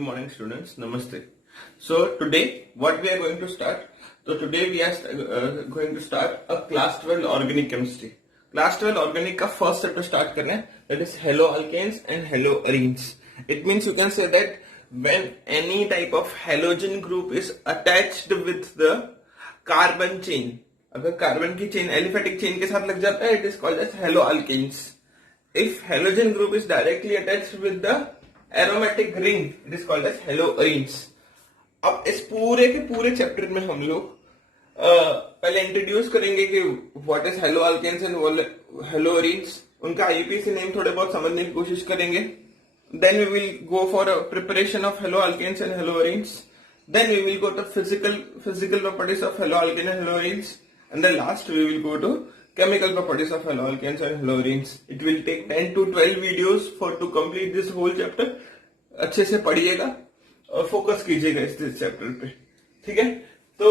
Good morning, students. Namaste. So today, what we are going to start? So today we are going to start a class 12 organic chemistry. Class 12 organic का first chapter start करना है. That is haloalkanes and haloarenes. It means you can say that when any type of halogen group is attached with the carbon chain, अगर carbon की chain aliphatic chain के साथ लग जाता है, it is called as haloalkanes. If halogen group is directly attached with the aromatic ring, it is called as haloarenes. अब इस पूरे के पूरे चैप्टर में हम लोग पहले इंट्रोड्यूस करेंगे कि what is haloalkanes and haloarenes, उनका आईयूपीएसी नेम थोड़े बहुत समझने की कोशिश करेंगे. Then we will go for a preparation of haloalkanes and haloarenes. Then we will go to physical properties of haloalkane and haloarenes. And then last we will go to chemical properties of haloalkanes and haloarenes. It will take 10 to 12 videos to complete this whole chapter. अच्छे से पढ़िएगा और focus कीजिएगा इस chapter पे, ठीक है. तो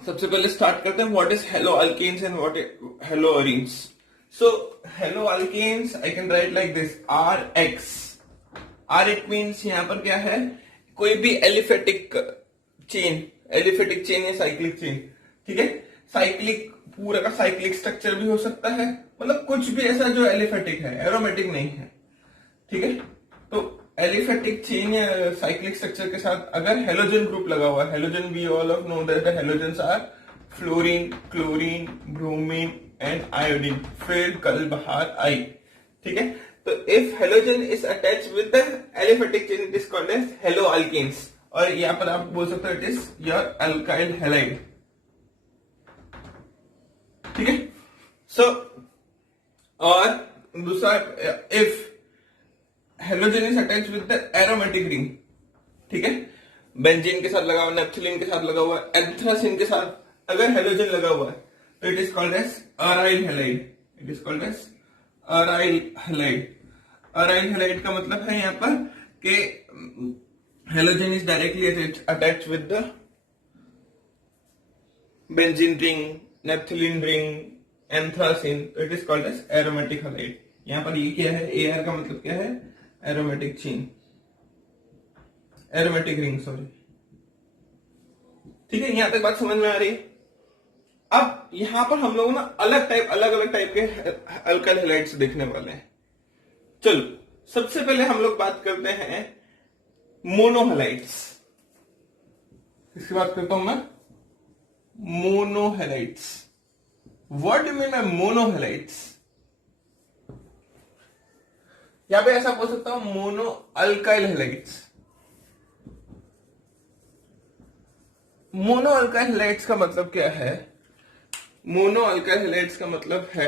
सबसे पहले स्टार्ट करते हैं what is haloalkanes and what is haloarenes. So haloalkanes I can write like this, RX. R it means यहाँ पर क्या है, कोई भी एलिफेटिक चेन या साइक्लिक चेन, ठीक है. साइक्लिक पूरा का साइक्लिक स्ट्रक्चर भी हो सकता है, मतलब कुछ भी ऐसा जो एलिफेटिक है, एरोमेटिक नहीं है, ठीक है. तो एलिफेटिक चेन या साइक्लिक स्ट्रक्चर के साथ अगर हेलोजन ग्रुप लगा हुआ है, halogen we all of know that the halogens are fluorine, chlorine, bromine and iodine. फिर कल बहार आई, ठीक है. तो if halogen is attach with the aliphatic chain it is called as haloalkanes. और यहाँ पर आप बोल सकते हो it is your alkyl halide, ठीक है. सो और दूसरा, if halogen is attach with the aromatic ring, ठीक है. बेंजीन के साथ लगा हुआ, नेप्थलीन के साथ लगा हुआ, एंथ्रासिन के साथ अगर हेलोजन लगा हुआ है तो it is called as aryl halide. It is called as aryl halide. Aryl halide का मतलब है यहाँ पर कि halogen is directly attach with the benzene ring, naphthalene ring, anthracene, तो it is called as aromatic halide. यहाँ पर ये क्या है, एआर का मतलब क्या है, aromatic chain, aromatic ring, sorry, ठीक है. यहां तक बात समझ में आ रही है. अब यहां पर हम लोग ना अलग अलग टाइप के अल्काइल हैलाइड्स देखने वाले हैं. चलो सबसे पहले हम लोग बात करते हैं मोनोहैलाइड्स. इसकी बात करता हूं मैं, monohalides. What do mean by monohalides? यहां पे ऐसा बोल सकता हूं mono alkyl halides. Mono alkyl halides का मतलब क्या है? मोनो अल्काइल हैलाइड्स का मतलब है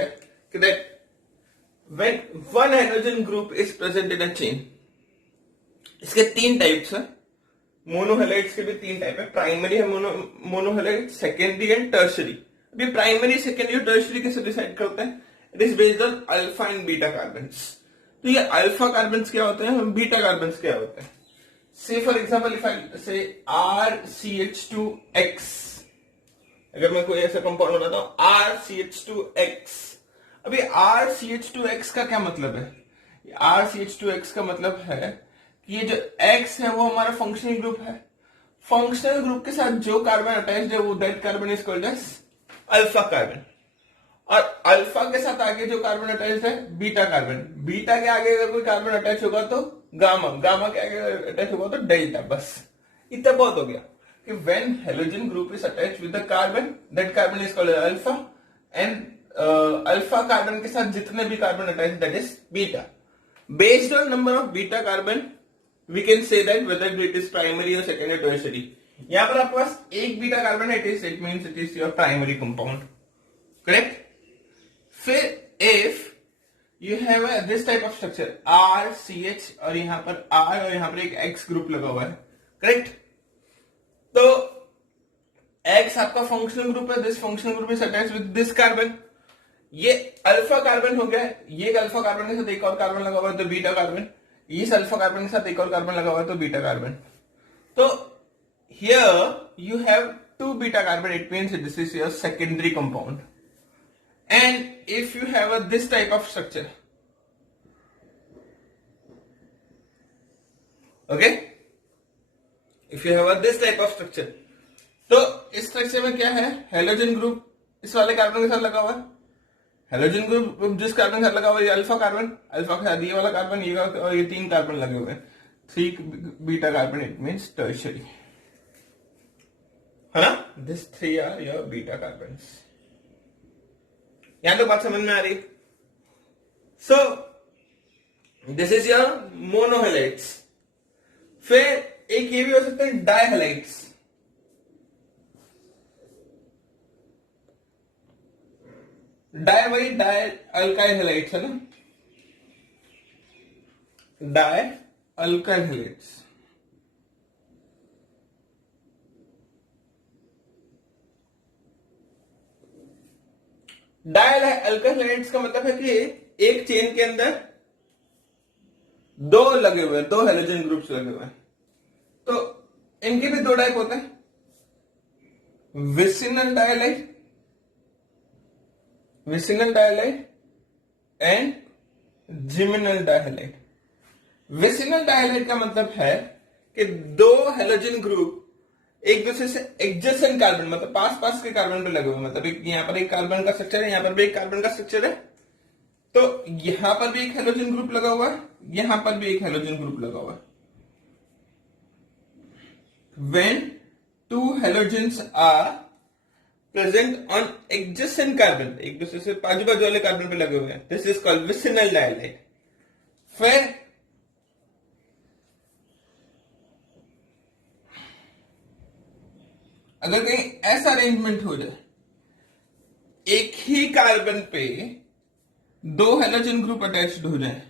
कि that when one hydrogen group is present in a chain. इसके तीन टाइप्स है. मोनोहैलाइड्स के भी तीन टाइप है. प्राइमरी है मोनोहैलाइड, सेकेंडरी एंड टर्शरी. अभी प्राइमरी, सेकेंडरी और टर्शरी कैसे डिसाइड करते हैं? It is based on alpha and beta carbons. तो ये अल्फा कार्बन्स क्या होते हैं और बीटा कार्बन्स क्या होते हैं? से फॉर एग्जाम्पल इफ आई से RCH2X, अगर मैं कोई ऐसा कंपाउंड बनाता हूं RCH2X. अभी RCH2X का क्या मतलब है? RCH2X का मतलब है कि ये जो X है वो हमारा फंक्शनल ग्रुप है. फंक्शनल ग्रुप के साथ जो कार्बन अटैच्ड है वो that carbon is called as alpha carbon. और अल्फा के साथ आगे जो कार्बन अटैच्ड है बीटा कार्बन. बीटा के आगे अगर कोई कार्बन अटैच होगा तो गामा, गामा के आगे अटैच होगा तो डेल्टा. बस इतना बहुत हो गया कि when halogen group is attached with the carbon, that carbon is called alpha, and alpha carbon के साथ जितने भी carbon attach that is beta. Based on number of beta carbon we can say that whether it is primary और secondary tertiary. यहां पर आपके पास एक बीटा कार्बन है, it means it is your primary compound, correct. फिर if you have this type of structure RCH और यहां पर R और यहां पर एक X ग्रुप लगा हुआ है, करेक्ट. तो X आपका फंक्शनल ग्रुप है. This functional group is attached with this carbon. ये अल्फा कार्बन हो गया. ये अल्फा कार्बन के साथ एक और कार्बन लगा हुआ है तो बीटा कार्बन. इस अल्फा कार्बन के साथ एक और कार्बन लगा हुआ है तो बीटा कार्बन. तो here you have two beta carbon, it means this is your secondary compound. And if you have this type of structure, okay, if you have this type of structure, तो इस structure में क्या है, halogen group इस वाले carbon के साथ लगा हुआ है। हेलोजन ग्रुप जिस कार्बन के साथ लगा हुआ है, अल्फा कार्बन, अल्फा के साथ ये वाला कार्बन, ये और ये 3 कार्बन लगे हुए हैं, 3 beta carbon, it means tertiary, है ना। This 3 are your beta carbon. यहां तो बात समझ में आ रही। So this is your monohalides. फिर एक ये भी हो सकता है डायहेलाइड्स। डाय वही डाय अल्काइल हेलाइड्स है ना, di alkyl halides. Di alkyl halides का मतलब है कि एक चेन के अंदर 2 लगे हुए हैं, 2 हेलोजन ग्रुप्स लगे हुए हैं। तो इनके भी 2 टाइप होते हैं, विसिनल डायलाइड, विसिनल डायलाइड एंड जिमिनल डायलाइड। विसिनल डायलाइड का मतलब है कि 2 हेलोजन ग्रुप एक दूसरे से एडजेसेंट कार्बन, मतलब पास पास के कार्बन पे लगे हुए, मतलब यहां पर एक कार्बन का स्ट्रक्चर है, यहां पर भी एक कार्बन का स्ट्रक्चर है, तो यहां पर भी एक हेलोजन ग्रुप लगा हुआ है, यहां पर भी एक हेलोजन ग्रुप लगा हुआ है। When 2 halogens are present on adjacent carbon, एक दूसरे से बाजू बाजू वाले कार्बन पे लगे हुए हैं, दिस इज कॉल्ड विसिनल डायलाइड। फिर अगर कहीं ऐसा अरेंजमेंट हो जाए, एक ही कार्बन पे 2 हेलोजन ग्रुप अटैच्ड हो जाए,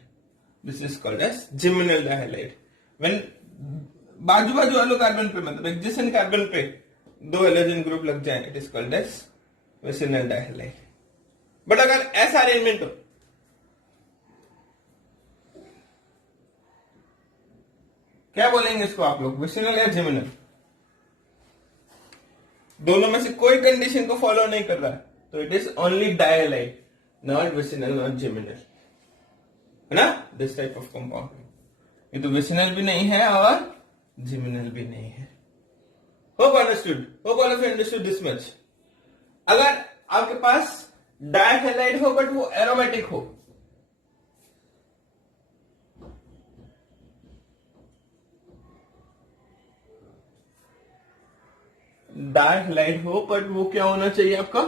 this is called as geminal dihalide. When बाजू बाजू वाले कार्बन पे, मतलब एडजेसेंट कार्बन पे 2 हेलोजन ग्रुप लग जाए, it is called as vicinal dihalide. But अगर ऐसा अरेंजमेंट हो, क्या बोलेंगे इसको आप लोग, विसिनल या जिमिनल? दोनों में से कोई कंडीशन को फॉलो नहीं कर रहा है, तो it is only dihalide, not vicinal not geminal, है ना। दिस टाइप ऑफ कंपाउंड, ये तो विसिनल भी नहीं है और जिमिनल भी नहीं है। Hope understood, hope all of you understood this much. अगर आपके पास डायहेलाइड हो बट वो एरोमेटिक हो, डायहेलाइड हो बट वो क्या होना चाहिए आपका,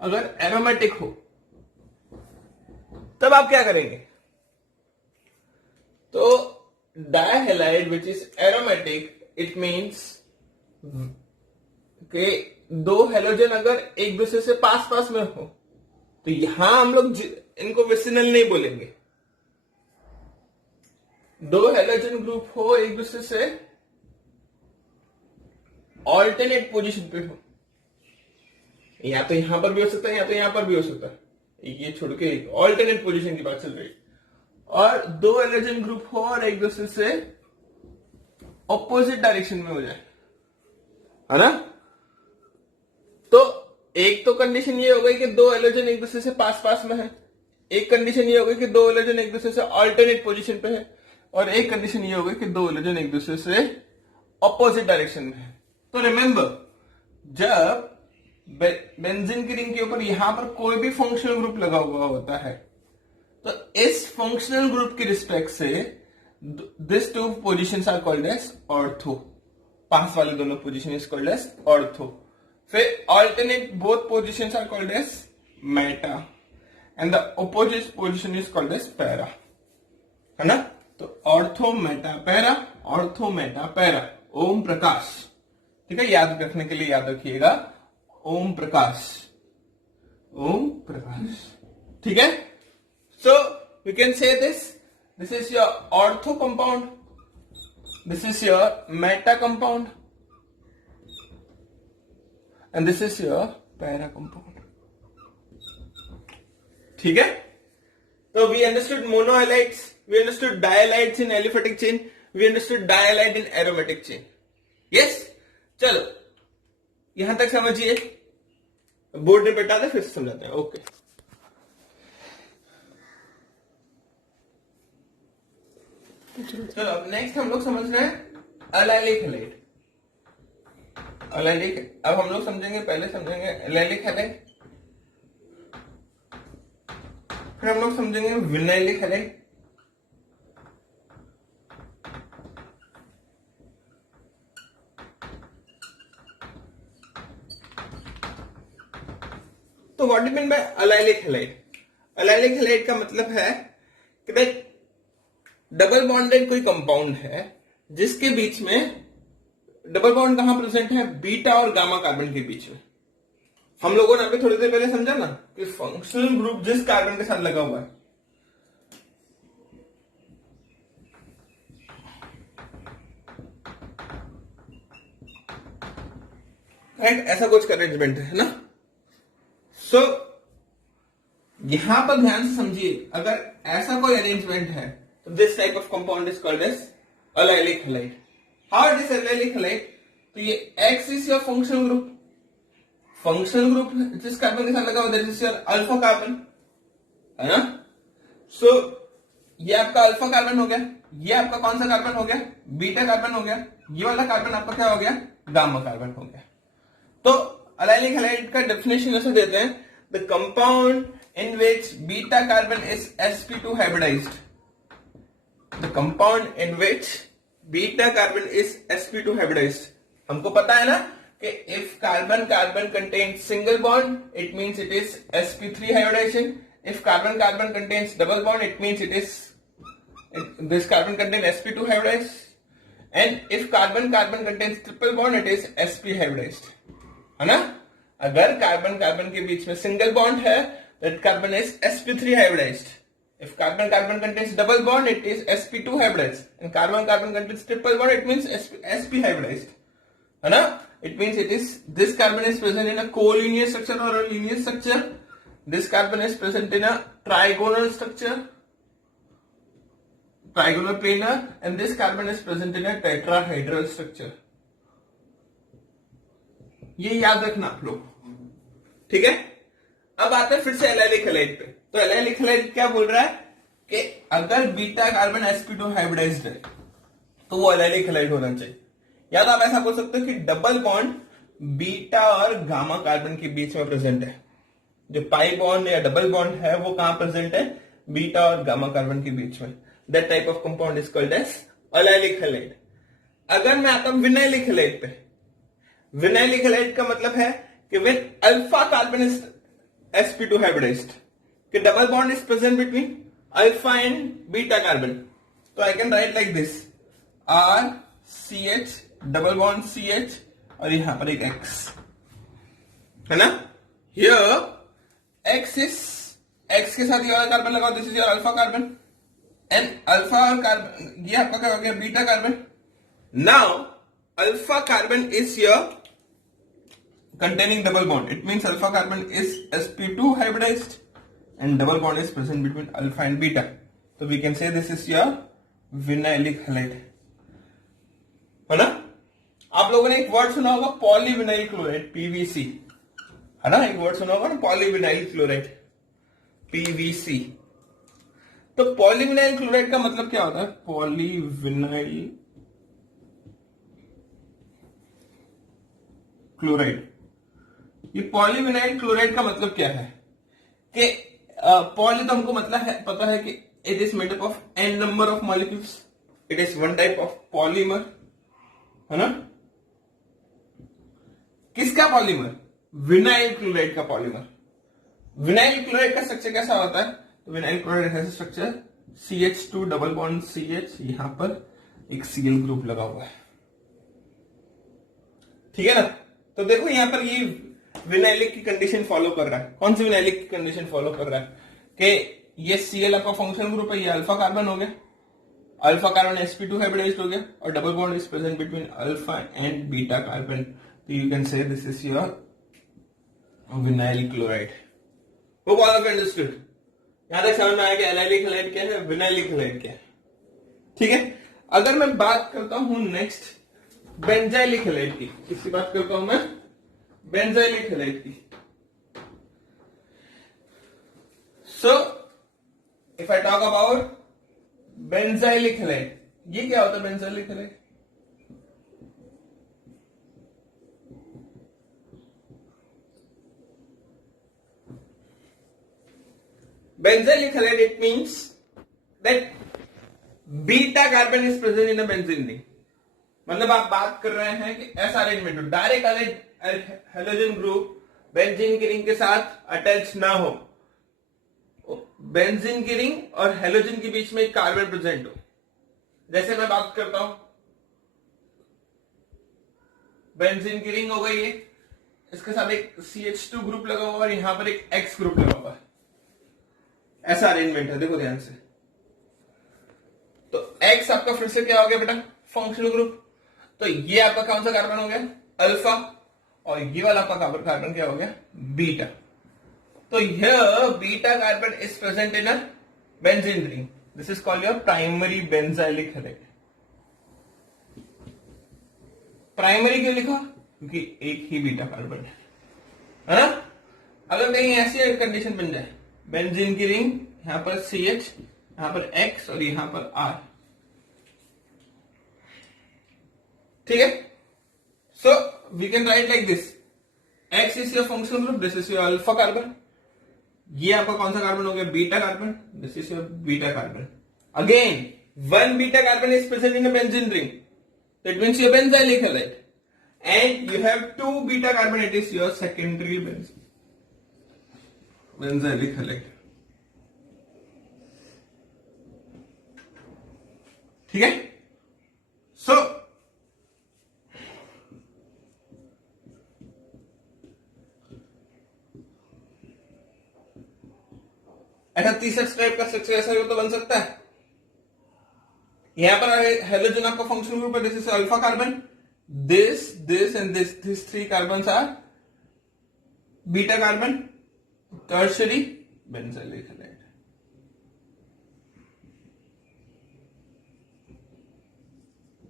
अगर एरोमेटिक हो, तब आप क्या करेंगे? तो dihalide which is aromatic, it means कि 2 हेलोजन अगर एक दूसरे से पास पास में हो, तो यहां हम लोग इनको विसिनल नहीं बोलेंगे। 2 हेलोजन ग्रुप हो एक दूसरे से ऑल्टरनेट पोजीशन पे हो, या तो यहां पर भी हो सकता है, या तो यहां पर भी हो सकता है, ये छोड़ के ऑल्टरनेट पोजीशन की बात चल रही है, और 2 हेलोजन ग्रुप हो और एक दूसरे से ऑपोजिट डायरेक्शन में हो जाए, है ना। तो एक तो कंडीशन ये हो गई कि 2 हेलोजन एक दूसरे से पास पास में है, एक कंडीशन ये हो गई कि 2 हेलोजन एक दूसरे से ऑल्टरनेट पोजीशन पे है, और एक कंडीशन ये हो गई कि 2 हेलोजन एक दूसरे से ऑपोजिट डायरेक्शन में है। तो रिमेंबर, जब बेंजीन की रिंग के ऊपर यहां पर कोई भी फंक्शनल ग्रुप लगा हुआ होता है, तो इस फंक्शनल ग्रुप की रिस्पेक्ट से this 2 positions are called as ortho, पास वाले दोनों position is called as ortho. फिर alternate both positions are called as meta, and the opposite position is called as para, है ना। तो ortho meta para, ortho meta para. Om Prakash, ठीक है, याद रखने के लिए याद रखिएगा, ओम प्रकाश, ओम प्रकाश, ठीक है। So you can say this is your ortho compound, this is your meta compound, and this is your para compound, ठीक है। तो we understood monohalides, we understood dihalides in aliphatic chain, we understood dihalide in aromatic chain. Yes, चलो यहां तक समझिए, board पे बैठा दे फिर समझाते हैं। ओके, चलो अब नेक्स्ट हम लोग समझ रहे हैं अलाइलिक हैलाइड। एलाइलिक, अब हम लोग समझेंगे, पहले समझेंगे एलाइलिक हैलाइड, फिर हम लोग समझेंगे विनाइलिक हैलाइड, तो what do mean bye allylic halide? Allylic halide का मतलब है कि भाई डबल बॉन्डेड कोई कंपाउंड है जिसके बीच में डबल बॉन्ड कहां प्रेजेंट है? बीटा और गामा कार्बन के बीच में। हम लोगों ने अभी थोड़ी देर पहले समझा ना कि फंक्शनल ग्रुप जिस कार्बन के साथ लगा हुआ है, राइट, ऐसा कुछ अरेंजमेंट है ना। सो यहां पर ध्यान से समझिए, अगर ऐसा कोई अरेंजमेंट है तो this type of compound is called as allylic halide. How it is allylic halide? तो ये X is your functional group, functional group जिस कार्बन के साथ लगा हुआ that is your alpha carbon, है ना। सो ये आपका अल्फा कार्बन हो गया, ये आपका कौन सा कार्बन हो गया? बीटा कार्बन हो गया, ये वाला कार्बन आपका क्या हो गया? गामा कार्बन हो गया। तो एलाइलिक हैलाइड का डेफिनेशन ऐसे देते हैं, the compound in which beta carbon is sp2 hybridized, the compound in which beta carbon is sp2 hybridized. हमको पता है ना कि if carbon carbon contains single bond it means it is sp3 hybridization, if carbon carbon contains double bond it means it is this carbon contain sp2 hybridized, and if carbon carbon contains triple bond it is sp hybridized, है ना। अगर carbon carbon के बीच में single bond है that carbon is sp3 hybridized, if carbon carbon contains double bond it is sp2 hybridized, and carbon carbon contains triple bond it means sp hybridized, है ना। it means it is this carbon is present in a collinear structure or a linear structure, this carbon is present in a trigonal structure, trigonal planar, and this carbon is present in a tetrahedral structure। ये याद रखना आप लोग, ठीक है। अब आते हैं फिर से एलाइलिक हैलाइड पे। तो एलाइलिक हैलाइड क्या बोल रहा है कि अगर बीटा कार्बन sp2 हाइब्रिडाइज्ड है तो वो एलाइलिक हैलाइड होना चाहिए। या तो आप ऐसा बोल सकते हो कि डबल बॉन्ड बीटा और गामा कार्बन के बीच में प्रेजेंट है। जो पाई बॉन्ड या डबल बॉन्ड है वो कहां प्रेजेंट है? बीटा और गामा कार्बन के बीच में। That type of compound is called as allylic halide। अगर मैं आता हूं विनाइलिक हैलाइड पे, विनाइलिक हैलाइड का मतलब है कि when alpha carbon is sp2 hybridized, कि double bond is present between alpha and beta carbon, तो I can write like this RCH double bond CH और यहां पर एक X, है ना। हियर X के साथ ये वाला कार्बन लगाओ, this is your alpha carbon, and alpha और कार्बन ये आपका क्या हो गया? Beta carbon. Now alpha carbon is your containing double bond, it means alpha carbon is sp2 hybridized and double bond is present between alpha and beta, so we can say this is your vinylic halide, है ना। आप लोगों ने एक word सुना होगा polyvinyl chloride PVC, है ना। एक वर्ड सुना होगा ना पॉलीविनाइल क्लोराइड PVC। तो पॉलीविनाइल क्लोराइड का मतलब क्या होता है? पॉलीविनाइल क्लोराइड, ये पॉलीविनाइल क्लोराइड का मतलब क्या है कि पॉली तो हमको मतलब है, पता है कि it is made up of n number of molecules, it is one type of polymer, है ना। किसका पॉलीमर? विनाइल क्लोराइड का पॉलीमर। विनाइल क्लोराइड का स्ट्रक्चर कैसा होता है? Vinyl chloride has structure CH2 double bond CH, यहां पर एक Cl ग्रुप लगा हुआ है, ठीक है ना। तो देखो यहां पर ये विनाइलिक की कंडीशन फॉलो कर रहा है। कौन सी विनाइलिक की कंडीशन फॉलो कर रहा है? कि ये Cl आपका फंक्शनल ग्रुप है, ये अल्फा कार्बन हो गया, अल्फा कार्बन sp2 हाइब्रिडाइज्ड हो गया और double bond is present between alpha and beta carbon, तो you can say this is your vinyl chloride. Hope all of you understood. यहां तक समझ में आया कि एलाइलिक हैलाइड क्या है, विनाइलिक हैलाइड क्या है, ठीक है। अगर मैं बात करता हूं नेक्स्ट बेंजाइलिक हैलाइड की, किसकी बात करता हूं मैं? बेंजाइलिक हैलाइड की। So if I talk about benzylic halide, ये क्या होता है benzylic halide? Benzylic halide, it means that beta carbon is present in a benzene ring. मतलब आप बात कर रहे हैं कि ऐसा अरेंजमेंट हो, डायरेक्ट हेलोजन ग्रुप बेंजीन की रिंग के साथ अटैच ना हो, बेंजीन की रिंग और हेलोजन के बीच में एक कार्बन प्रेजेंट हो। जैसे मैं बात करता हूं, बेंजीन की रिंग हो गई है, इसके साथ एक CH2 ग्रुप लगा हुआ और यहां पर एक X ग्रुप लगा हुआ है। ऐसा अरेंजमेंट है, देखो ध्यान से। तो X आपका फिर से क्या हो गया बेटा, फंक्शनल ग्रुप। तो ये आपका कौन सा कार्बन हो गया, अल्फा, और ये वाला आपका कार्बन क्या हो गया, बीटा। तो यह beta carbon is present in a benzene ring, this is called your primary benzylic halide. Primary क्यों लिखा, क्योंकि एक ही बीटा कार्बन है ना। अगर कहीं ऐसी कंडीशन बन जाए, बेंजीन की रिंग, यहां पर CH, यहां पर X और यहां पर R, ठीक है। So we can write like this, X is your functional group, this is your alpha carbon. ये आपका कौन सा कार्बन हो गया, beta carbon, this is your beta carbon. Again one beta carbon is present in a benzene ring, that means your benzylic halide, and you have two beta carbon, it is your secondary benzylic halide, ठीक है। सो ऐसा तीसरा type का structure ऐसा भी तो बन सकता है। यहां पर हेलोजन आपका फंक्शनल ग्रुप है, this is alpha carbon, this and this three carbon are beta carbon, tertiary benzylic halide.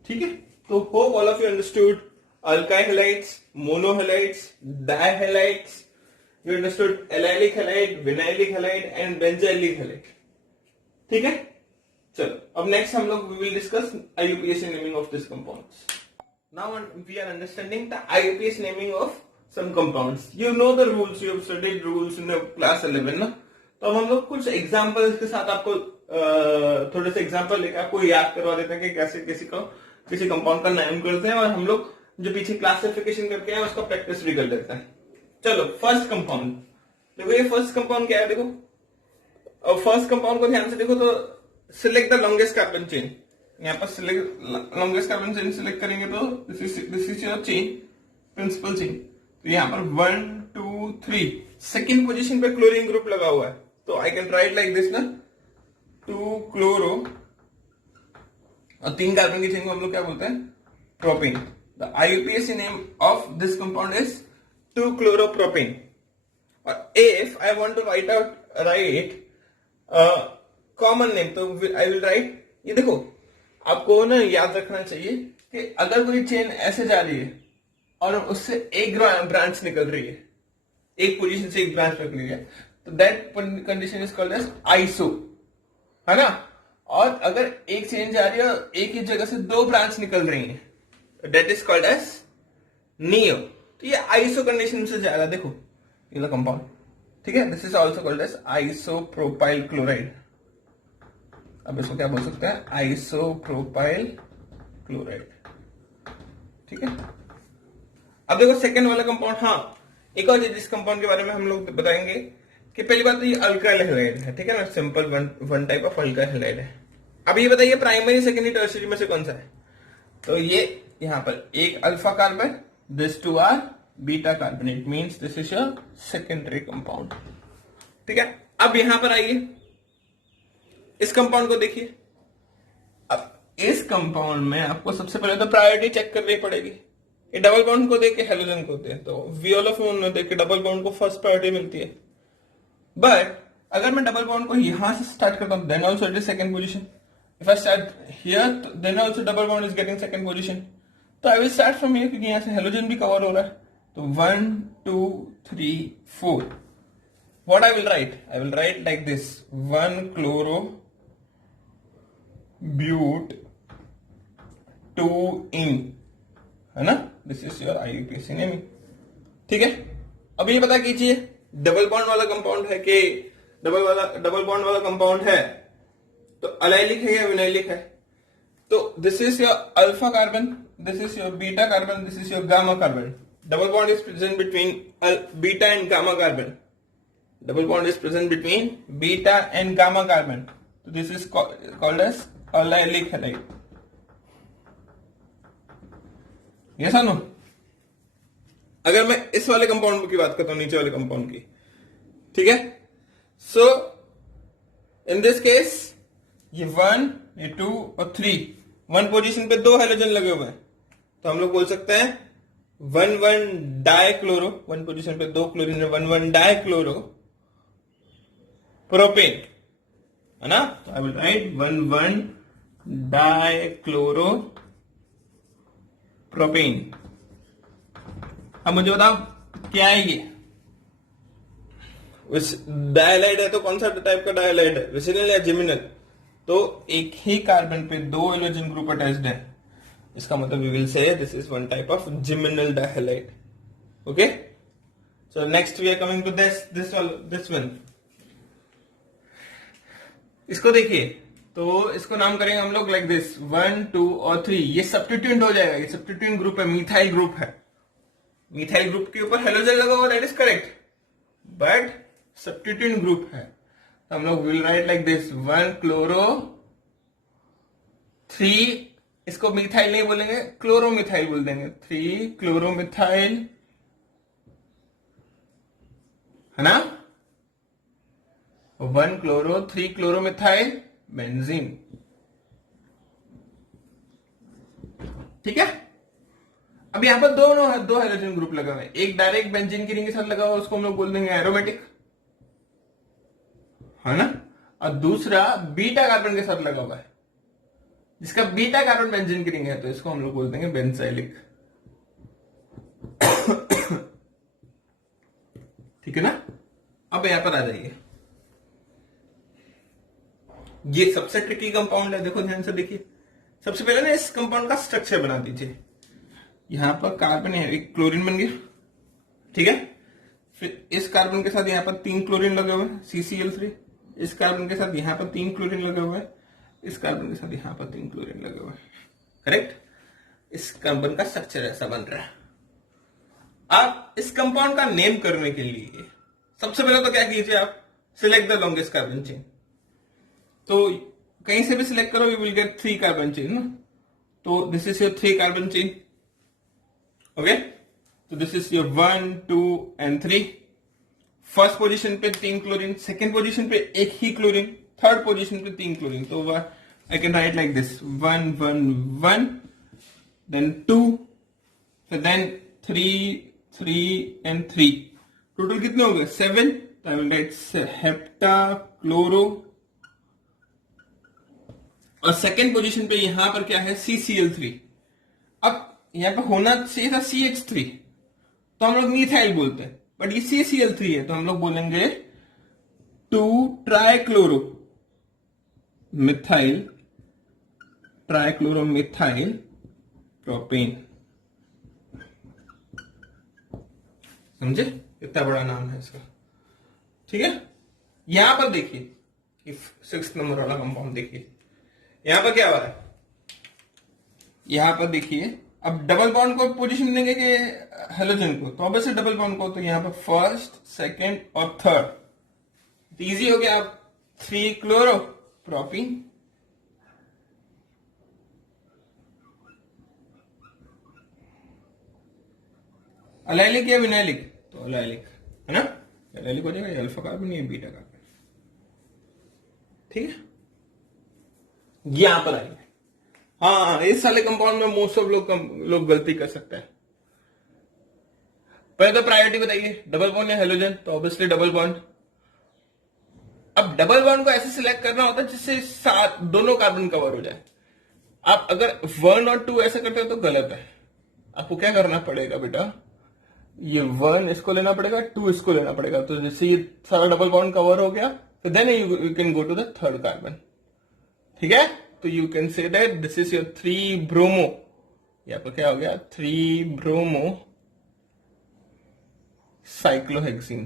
ठीक है। तो hope all of you understood alkyl halides, monohalides, dihalides, you understood allylic halide, vinylic halide and benzylic halide, ठीक है। चलो अब next हम लोग we will discuss IUPAC naming of these compounds. Now we are understanding the IUPAC naming of some compounds. You know the rules, you have studied rules in class 11 ना। तो अब हम लोग कुछ एग्जाम्पल्स के साथ आपको थोड़े से एग्जाम्पल लेकर आपको याद करवा देते हैं कि कैसे किसी कंपाउंड का नाम करते हैं, और हम लोग जो पीछे क्लासिफिकेशन करके हैं उसका प्रैक्टिस भी कर लेते हैं। चलो फर्स्ट कंपाउंड देखो, ये फर्स्ट कंपाउंड क्या है देखो। अब फर्स्ट कंपाउंड को ध्यान से देखो तो select the longest carbon chain, यहाँ पर सिलेक्ट लॉन्गेस्ट कार्बन चेन सिलेक्ट करेंगे तो this is your chain, principal chain. तो यहाँ पर 1 2 3 सेकेंड पोजीशन पे क्लोरीन ग्रुप लगा हुआ है, तो I can write like this ना, 2 क्लोरो, और 3 कार्बन की चेन को हम लोग क्या बोलते हैं, propane. The IUPAC name of this compound is 2-chloropropane. और if I want to write common name, तो I will write, ये देखो आपको ना याद रखना चाहिए कि अगर कोई चेन ऐसे जा रही है और उससे एक ब्रांच निकल रही है, एक पोजीशन से एक ब्रांच निकल रही है, तो that condition is called as iso, है ना। और अगर एक चेन जा रही है और एक ही जगह से 2 ब्रांच निकल रही है, that is called as neo. तो ये आइसो कंडीशन से जा रहा है, देखो ये कंपाउंड, ठीक है। This is also called as isopropyl chloride. अब इसको क्या बोल सकते हैं, आइसोप्रोपाइल क्लोराइड, ठीक है। अब देखो सेकंड वाला कंपाउंड, हाँ एक और चीज इस कंपाउंड के बारे में हम लोग बताएंगे कि पहली बात तो ये अल्काइल हैलाइड है, ठीक है ना, simple one type of alkyl halide है। अब ये बताइए प्राइमरी सेकेंडरी टर्शियरी में से कौन सा है, तो ये यहां पर एक alpha carbon, this two are beta carbon, it means this is your secondary compound, ठीक है। अब यहां पर आइए, इस कंपाउंड को देखिए। अब इस कंपाउंड में आपको सबसे पहले तो प्रायोरिटी चेक करनी पड़ेगी। ये डबल बॉन्ड को देख के हेलोजन को दे, तो वी ऑल ऑफ में देख के डबल बॉन्ड को फर्स्ट प्रायोरिटी मिलती है। बट अगर मैं डबल बॉन्ड को यहां से स्टार्ट करता हूं, then also it is second position. If I start here, then also double bond is getting second position. तो I will start from here, क्योंकि यहां से हेलोजन भी कवर हो रहा है। तो 1 2 3 4, what I will write like this, 1 chloro but 2 ene, है ना, this is your IUPAC naming, ठीक है। अब ये पता कीजिए डबल बॉन्ड वाला कंपाउंड है कि डबल बॉन्ड वाला कंपाउंड है तो अलाइलिक है या विनाइलिक है? तो this is your alpha carbon, this is your beta carbon, this is your gamma carbon. Double bond is present between beta and gamma carbon. Double bond is present between beta and gamma carbon. तो this is called as allylic halide. Yes और no? अगर मैं इस वाले compound की बात करता हूं, नीचे वाले कंपाउंड की, ठीक है, सो इन दिस केस ये 1, ये 2 और 3, 1 पोजीशन पे 2 हाइड्रोजन लगे हुए हैं, तो हम लोग बोल सकते हैं 1,1 डाइक्लोरो. 1 पोजीशन पे 2 क्लोरीन है, 1,1 डाइक्लोरो प्रोपेन, है ना? तो I will right 1,1 dichloro propane. अब मुझे बताओ क्या है ये? डायलाइड है तो कौन सा टाइप का डायलाइड है, विसिनल या जिमिनल? तो एक ही कार्बन पे 2 हाइड्रोजन ग्रुप अटैच्ड है, इसका मतलब we will say this is one type of geminal dihalide. Okay, so next we are coming to this one. इसको देखिए, तो इसको नाम करेंगे हम लोग लाइक दिस 1, 2 और 3. ये सब्स्टिट्यूएंट हो जाएगा, ये सब्स्टिट्यूएंट ग्रुप है, मिथाइल ग्रुप है. मिथाइल ग्रुप के ऊपर हाइड्रोजन लगा हुआ, that is correct, but substituent group है. तो हम लोग will write like this 1 chloro 3, इसको मिथाइल नहीं बोलेंगे, क्लोरोमिथाइल बोल देंगे. 3 क्लोरोमिथाइल, है ना? 1 क्लोरो 3 क्लोरोमिथाइल बेंजीन. ठीक है. अब यहां पर दो हाइड्रोजन ग्रुप लगा हुआ है. एक डायरेक्ट बेंजीन की रिंग के साथ लगा हुआ है, उसको हम लोग बोल देंगे एरोमेटिक, है ना? और दूसरा बीटा कार्बन के साथ लगा हुआ है, जिसका बीटा कार्बन बेंजीन की रिंग है, तो इसको हम लोग बोल देंगे बेंजाइलिक. ठीक है ना? अब यहां पर आ जाइए, ये सबसे ट्रिकी कंपाउंड है. देखो ध्यान से देखिए, सबसे पहले ना इस कंपाउंड का स्ट्रक्चर बना दीजिए. यहां पर कार्बन है, एक क्लोरीन बन गया, ठीक है. फिर इस कार्बन के साथ यहां पर 3 क्लोरीन लगे हुए हैं, CCl3. इस कार्बन के साथ यहां पर 3 क्लोरीन लगे हुए हैं, इस कार्बन के साथ यहां पर 3 क्लोरीन लगे हुए हैं. करेक्ट. इस कार्बन का स्ट्रक्चर ऐसा बन रहा है. आप इस कंपाउंड का नेम करने के लिए सबसे पहले तो क्या कीजिए, आप select the longest carbon chain. तो कहीं से भी सिलेक्ट करो, you will get 3 carbon chain ना. तो this is your 3 carbon chain. Okay, तो this is your 1, 2 and 3. First position पे 3 क्लोरीन, सेकेंड पोजीशन पे एक ही क्लोरीन, थर्ड पोजीशन पे 3 क्लोरीन. तो I can write like this 1, 1, 1, then 2, then 3, 3 and 3. Total कितने हो गए? 7. I will write hepta chloro. और सेकेंड पोजीशन पे यहां पर क्या है? CCl3. अब यहां पर होना चाहिए था CH3, तो हम लोग मिथाइल बोलते हैं, बट ये CCl3 है, तो हम लोग बोलेंगे 2 trichloro methyl, trichloro methyl propane. समझे? इतना बड़ा नाम है इसका. ठीक है. यहां पर देखिए 6 नंबर वाला कंपाउंड देखिए, यहां पर क्या हो रहा है? यहां पर देखिए, अब डबल बॉन्ड को पोजीशन देंगे कि हेलोजन को? तो ऑब्वियसली डबल बॉन्ड को. तो यहां पर फर्स्ट, सेकंड और थर्ड. तो इजी हो गया. आप 3 क्लोरो प्रोपीन, अलाइलिक या विनाइलिक? तो अलाइलिक, है ना? अलाइलिक हो जाएगा. ये अल्फा कार्बन, ये बीटा कार्बन. ठीक है. यहां पर आइए. हाँ, इस साले कंपाउंड में मोस्ट ऑफ लोग गलती कर सकते हैं. पहले तो प्रायोरिटी बताइए, डबल बॉन्ड या हेलोजन? तो ऑब्वियसली डबल बॉन्ड. अब डबल बॉन्ड को ऐसे सिलेक्ट करना होता है जिससे साथ दोनों कार्बन कवर हो जाए. आप अगर 1 और 2 ऐसे करते हो तो गलत है. आपको क्या करना पड़ेगा बेटा? ये 1 इसको लेना पड़ेगा, 2 इसको लेना पड़ेगा. तो जैसे ये सारा डबल बॉन्ड कवर हो गया, तो then you can go to the third carbon. ठीक है. तो you can say that this is your 3 bromo. यहां पर क्या हो गया? 3 bromo cyclohexene.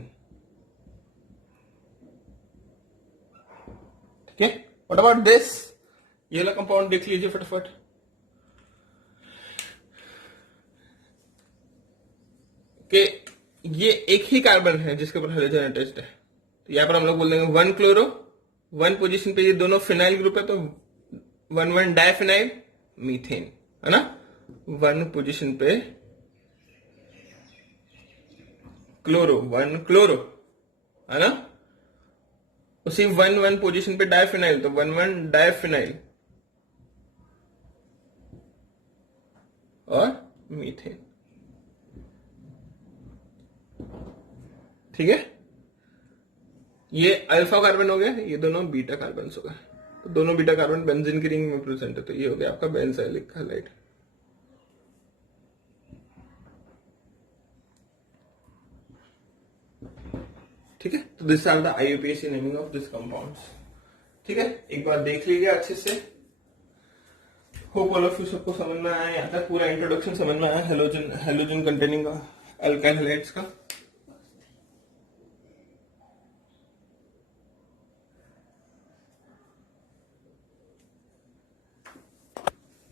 Okay, what about this? ये वाला कंपाउंड देख लीजिए फटाफट। कि ये एक ही कार्बन है जिसके ऊपर हाइड्रोजन अटैच्ड है, तो यहां पर हम लोग बोल देंगे 1 क्लोरो, 1 पोजीशन पे ये दोनों फिनाइल ग्रुप है, तो 1 डाइफिनाइल मीथेन, है ना। 1 पोजीशन पे क्लोरो, 1 क्लोरो, है ना। उसी 1 पोजीशन पे डाइफिनाइल, तो 1 डाइफिनाइल और मीथेन। ठीक है, ये अल्फा कार्बन हो गया, ये दोनों बीटा कार्बन हो गए, तो दोनों बीटा कार्बन बेंजीन की रिंग में प्रेजेंट है, तो ये हो गया आपका बेंजाइलिक हैलाइड। ठीक है, तो this are the IUPAC naming of this compounds. ठीक है, एक बार देख लीजिए अच्छे से। होप ऑल ऑफ यू सबको समझ में आया, यहाँ तक पूरा इंट्रोडक्शन समझ में आया हेलोजन कंटेनिंग अल्काइल हैलाइड्स का।